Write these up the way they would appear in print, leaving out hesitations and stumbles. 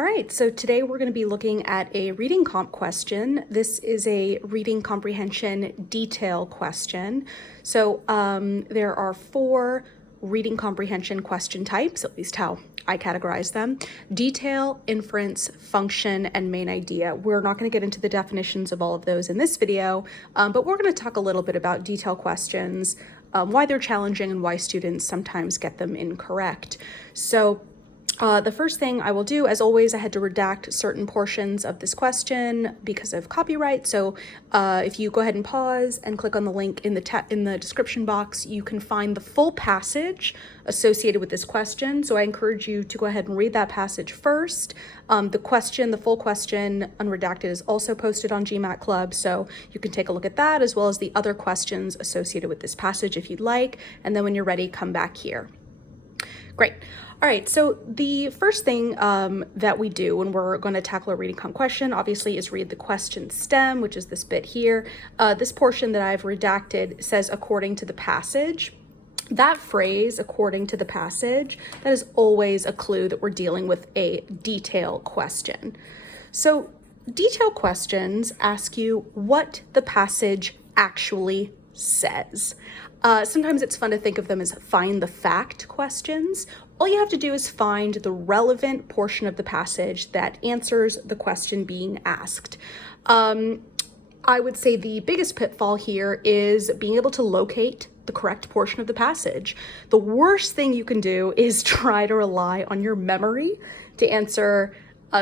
All right, so today we're going to be looking at a reading comp question. This is a reading comprehension detail question. So there are 4 reading comprehension question types, at least how I categorize them: detail, inference, function, and main idea. We're not going to get into the definitions of all of those in this video, but we're going to talk a little bit about detail questions, why they're challenging and why students sometimes get them incorrect. So the first thing I will do, as always, I had to redact certain portions of this question because of copyright. So if you go ahead and pause and click on the link in the description box, you can find the full passage associated with this question. So I encourage you to go ahead and read that passage first. The full question, unredacted, is also posted on GMATClub, so you can take a look at that as well as the other questions associated with this passage if you'd like. And then when you're ready, come back here. Great. All right, so the first thing that we do when we're going to tackle a reading comp question, obviously, is read the question stem, which is this bit here. This portion that I've redacted says according to the passage. That phrase, according to the passage, that is always a clue that we're dealing with a detail question. So detail questions ask you what the passage actually says. Sometimes it's fun to think of them as find the fact questions. All you have to do is find the relevant portion of the passage that answers the question being asked. I would say the biggest pitfall here is being able to locate the correct portion of the passage. The worst thing you can do is try to rely on your memory to answer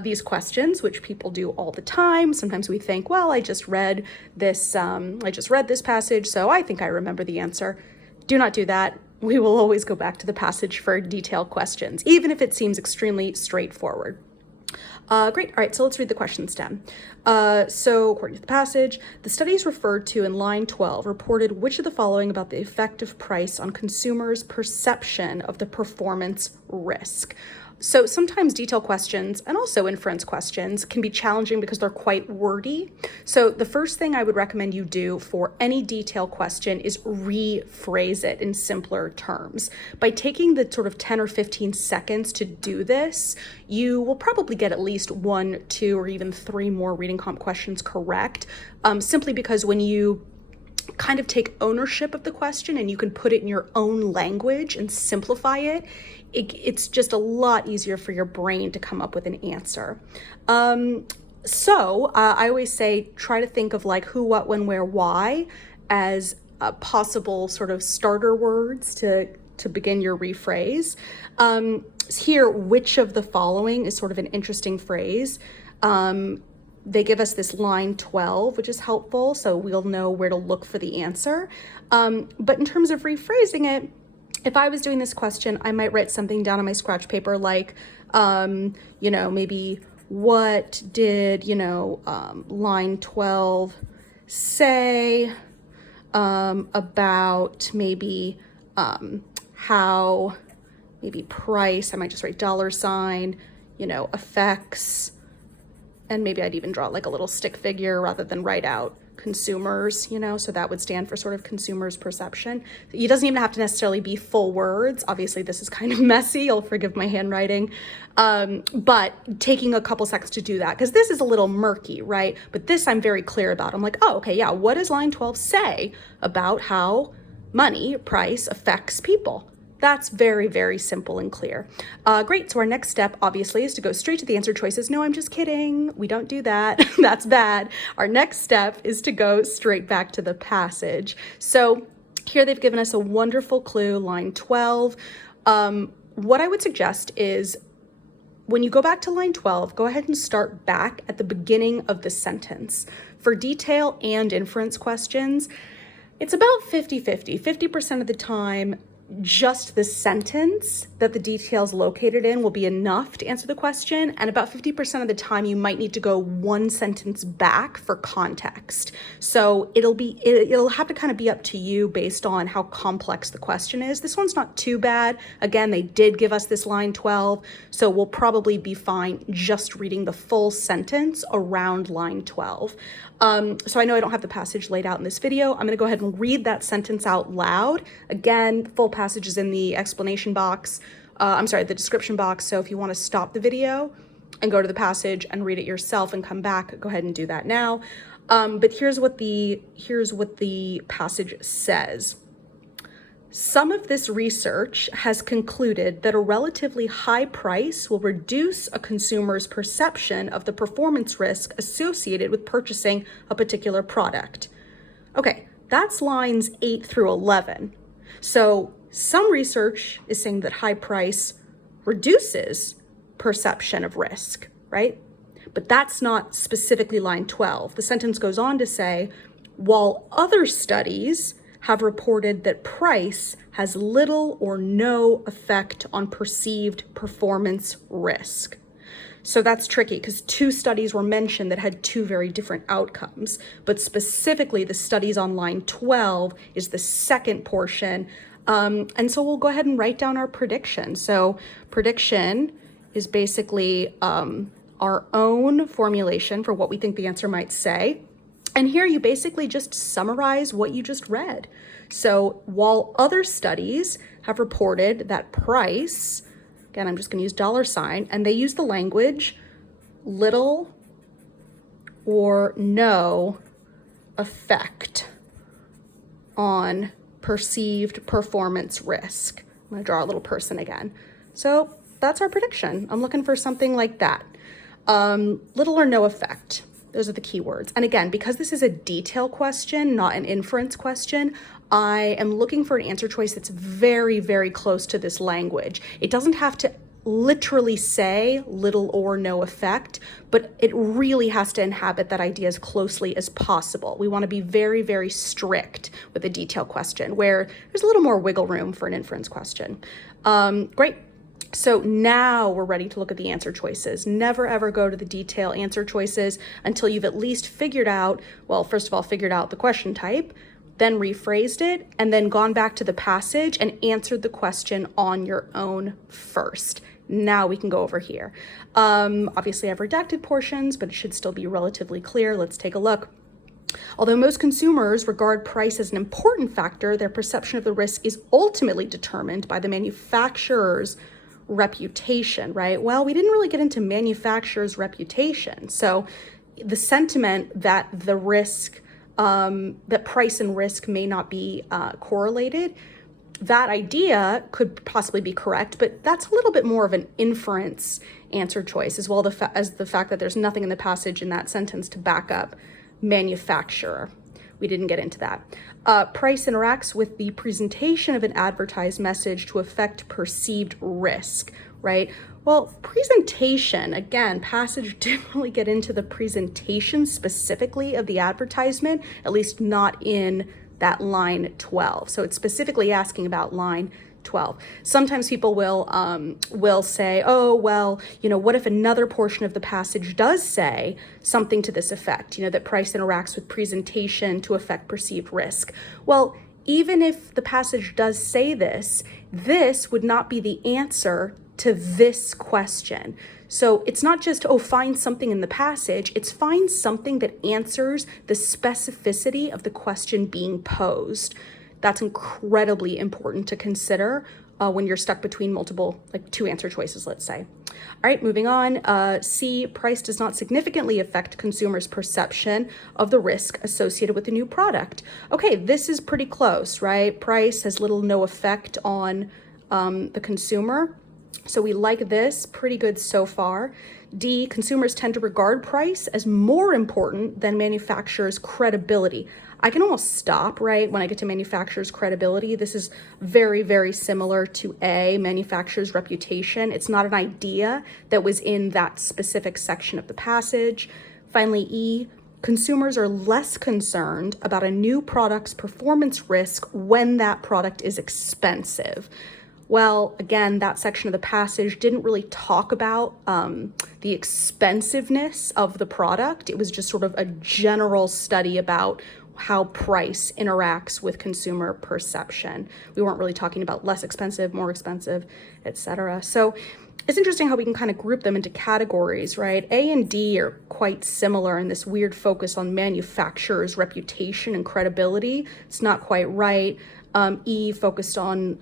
these questions, which people do all the time. Sometimes we think, well, I just read this passage, so I think I remember the answer. Do not do that. We will always go back to the passage for detailed questions, even if it seems extremely straightforward. Great. All right, so let's read the question stem. So according to the passage, the studies referred to in line 12 reported which of the following about the effective price on consumers' perception of the performance risk. So sometimes detail questions and also inference questions can be challenging because they're quite wordy. So the first thing I would recommend you do for any detail question is rephrase it in simpler terms. By taking the sort of 10 or 15 seconds to do this, you will probably get at least 1, 2, or even 3 more reading comp questions correct, simply because when you kind of take ownership of the question and you can put it in your own language and simplify it, it's just a lot easier for your brain to come up with an answer. So I always say try to think of like who, what, when, where, why as possible sort of starter words to begin your rephrase. Here, which of the following is sort of an interesting phrase. They give us this line 12, which is helpful, so we'll know where to look for the answer. But in terms of rephrasing it, if I was doing this question, I might write something down on my scratch paper like, maybe what did, line 12 say about maybe how maybe price, I might just write $, affects, and maybe I'd even draw like a little stick figure rather than write out consumers, so that would stand for sort of consumers' perception. It doesn't even have to necessarily be full words. Obviously, this is kind of messy. You'll forgive my handwriting. But taking a couple seconds to do that, because this is a little murky, right? But this I'm very clear about. I'm like, oh, okay, yeah, what does line 12 say about how money, price, affects people? That's very, very simple and clear. Great, so our next step, obviously, is to go straight to the answer choices. No, I'm just kidding. We don't do that. That's bad. Our next step is to go straight back to the passage. So here they've given us a wonderful clue, line 12. What I would suggest is when you go back to line 12, go ahead and start back at the beginning of the sentence. For detail and inference questions, it's about 50-50. 50% of the time, just the sentence that the detail's located in will be enough to answer the question, and about 50% of the time you might need to go 1 sentence back for context. So it'll have to kind of be up to you based on how complex the question is. This one's not too bad. Again, they did give us this line 12, so we'll probably be fine just reading the full sentence around line 12. So I know I don't have the passage laid out in this video. I'm going to go ahead and read that sentence out loud. Again, full passage is in the explanation box. The description box. So if you want to stop the video and go to the passage and read it yourself and come back, go ahead and do that now. But here's what the passage says. Some of this research has concluded that a relatively high price will reduce a consumer's perception of the performance risk associated with purchasing a particular product. Okay, that's lines 8 through 11. So some research is saying that high price reduces perception of risk, right? But that's not specifically line 12. The sentence goes on to say, while other studies have reported that price has little or no effect on perceived performance risk. So that's tricky because 2 studies were mentioned that had 2 very different outcomes, but specifically the studies on line 12 is the second portion. And so we'll go ahead and write down our prediction. So prediction is basically our own formulation for what we think the answer might say. And here you basically just summarize what you just read. So while other studies have reported that price, again, I'm just going to use $, and they use the language little or no effect on perceived performance risk. I'm going to draw a little person again. So that's our prediction. I'm looking for something like that. Little or no effect. Those are the key words. And again, because this is a detail question, not an inference question, I am looking for an answer choice that's very, very close to this language. It doesn't have to literally say little or no effect, but it really has to inhabit that idea as closely as possible. We want to be very, very strict with a detail question where there's a little more wiggle room for an inference question. Great. So now we're ready to look at the answer choices. Never ever go to the detail answer choices until you've at least figured out, well, first of all, figured out the question type, then rephrased it, and then gone back to the passage and answered the question on your own first. Now we can go over here. Obviously I've redacted portions, but it should still be relatively clear. Let's take a look. Although most consumers regard price as an important factor, their perception of the risk is ultimately determined by the manufacturer's reputation, right? Well, we didn't really get into manufacturer's reputation. So the sentiment that the risk, that price and risk may not be correlated, that idea could possibly be correct, but that's a little bit more of an inference answer choice, as well as the fact that there's nothing in the passage in that sentence to back up manufacturer. We didn't get into that. Price interacts with the presentation of an advertised message to affect perceived risk, right? Well, presentation, again, passage didn't really get into the presentation specifically of the advertisement, at least not in that line 12. So it's specifically asking about line 12. Sometimes people will say, oh, well, what if another portion of the passage does say something to this effect, that price interacts with presentation to affect perceived risk. Well, even if the passage does say this, this would not be the answer to this question. So it's not just, oh, find something in the passage, it's find something that answers the specificity of the question being posed. That's incredibly important to consider when you're stuck between multiple, like 2 answer choices, let's say. All right, moving on. C, price does not significantly affect consumers' perception of the risk associated with the new product. Okay, this is pretty close, right? Price has little to no effect on the consumer. So we like this, pretty good so far. D, consumers tend to regard price as more important than manufacturer's credibility. I can almost stop, right, when I get to manufacturer's credibility. This is very, very similar to A, manufacturer's reputation. It's not an idea that was in that specific section of the passage. Finally, E, consumers are less concerned about a new product's performance risk when that product is expensive. Well, again, that section of the passage didn't really talk about the expensiveness of the product. It was just sort of a general study about how price interacts with consumer perception. We weren't really talking about less expensive, more expensive, etc. So it's interesting how we can kind of group them into categories, right? A and D are quite similar in this weird focus on manufacturer's reputation and credibility. It's not quite right. E focused on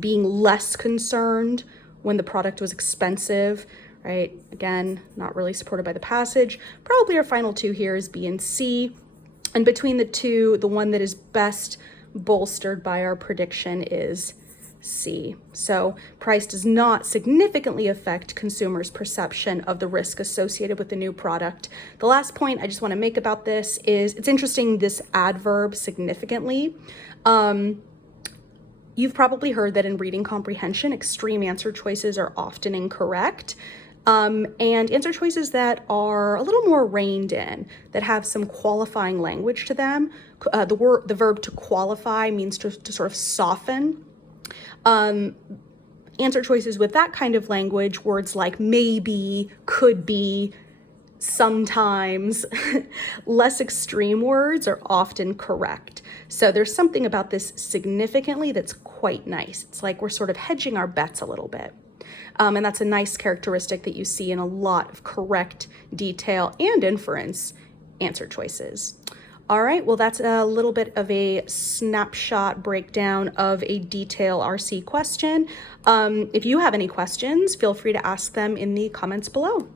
being less concerned when the product was expensive, right? Again, not really supported by the passage. Probably our final two here is B and C. And between the two, the one that is best bolstered by our prediction is C. So price does not significantly affect consumers' perception of the risk associated with the new product. The last point I just want to make about this is it's interesting, this adverb significantly. You've probably heard that in reading comprehension, extreme answer choices are often incorrect. And answer choices that are a little more reined in, that have some qualifying language to them. The verb to qualify means to sort of soften. Answer choices with that kind of language, words like maybe, could be, sometimes, less extreme words are often correct. So there's something about this significantly that's quite nice. It's like we're sort of hedging our bets a little bit. And that's a nice characteristic that you see in a lot of correct, detail, and inference answer choices. All right, well, that's a little bit of a snapshot breakdown of a detail RC question. If you have any questions, feel free to ask them in the comments below.